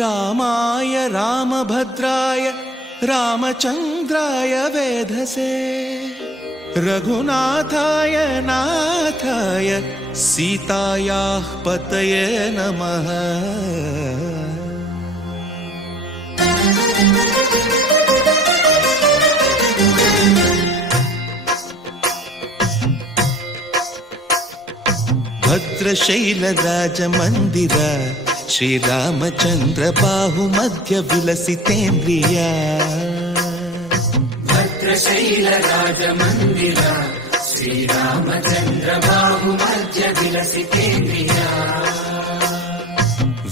रामाय रामभद्राय रामचन्द्राय वेधसे रघुनाथाय नाथाय सीतायाः पतये नमः। भद्रशैलराजमन्दिर श्रीरामचन्द्र बाहुमध्य विलसितेन्द्रिय भद्रशैलराजमन्दिर श्रीरामचन्द्र बाहुमध्य विलसितेन्द्रिय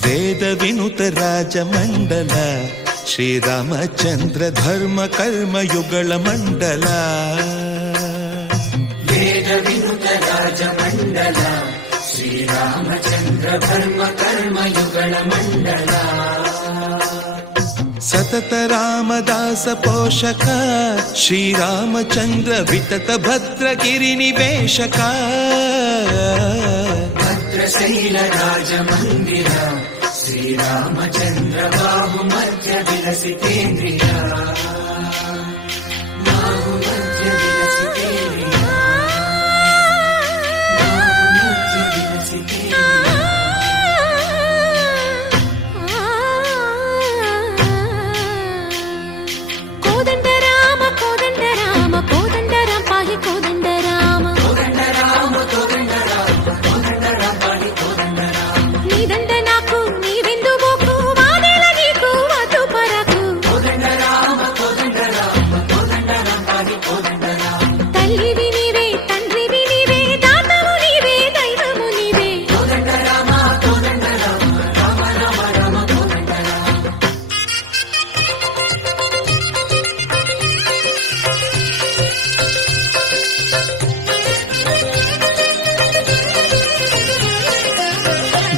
वेदविनुत राजमण्डल श्रीरामचन्द्र धर्म कर्म युगल मण्डल वेदविनुत राजमण्डल श्रीरामचन्द्र धर्म कर्म युगल मण्डल सतत रामदास पोषक श्रीरामचन्द्र वितत भद्रगिरि निवेशक भद्रशैलराजमन्दिर श्रीरामचन्द्र बाहुमध्य विलसितेन्द्रिय बाहुमध्य विलसितेन्द्रिय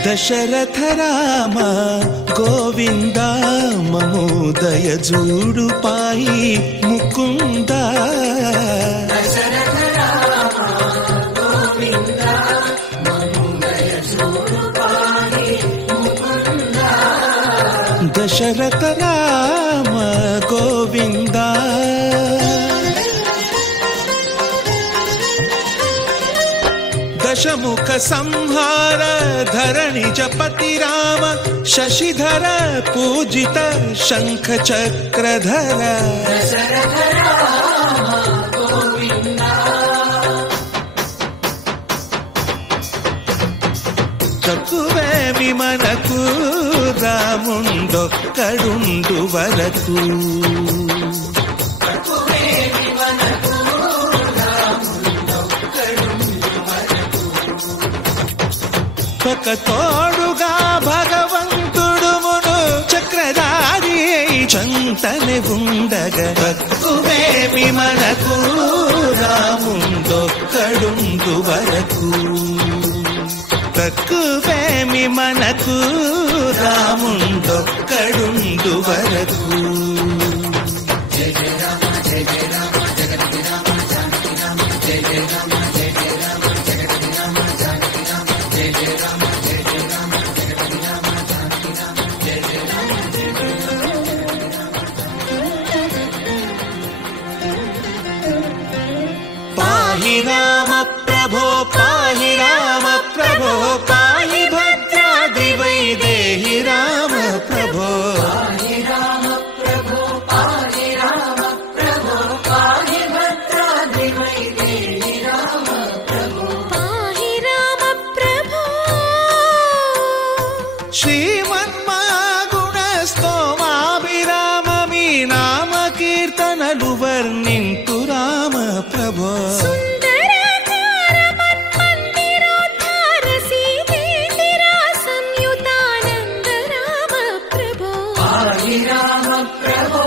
दशरथ राम गोविंद ममोदय जूडु पाई मुकुंद दशरथ राम गोविंद ममोदय जूडु पाई मुकुंद दशरथ राम गोविंद दशमुख संहार धरणि जपति राम शशिधर पूजित शंख चक्रधर दशरथ राम गोविंद चकुवेमि मनकु रामुंडొక్కడుండు వరకు ఒక తోడుగా భగవంతుడు మును చక్రధారి చంతనే ఉండగా తక్కువేమి మనకు రాముండొక్కడుండు వరకు తక్కువేమి మనకు రాముండొక్కడుండు వరకు జయ జయ రామ జయ జయ రామ జగతి రామ జానకి రామ జయ జయ రామ జయ జయ రామ జగతి రామ జానకి రామ జయ జయ రామ జయ జయ రామ జగతి రామ జానకి రామ జయ జయ రామ జయ జయ రామ పాహి రామ ప్రభో పాహి రామ ప్రభో పాహి భద్రాద్రి వైదేహి రామ ప్రభో పాహి రామ ప్రభో పాహి రామ ప్రభో పాహి భద్రాద్రి వైదేహి రామ ప్రభో పాహి రామ ప్రభో శ్రీమన్మాగుణ స్తోమాభిరామ మీ నామ కీర్తనలు వర్ణింతు రామ ప్రభో సుందరాకార మన్మందిరోద్ధార సీతేందిరా సంయుతానంద రామ ప్రభో పాహి రామ ప్రభో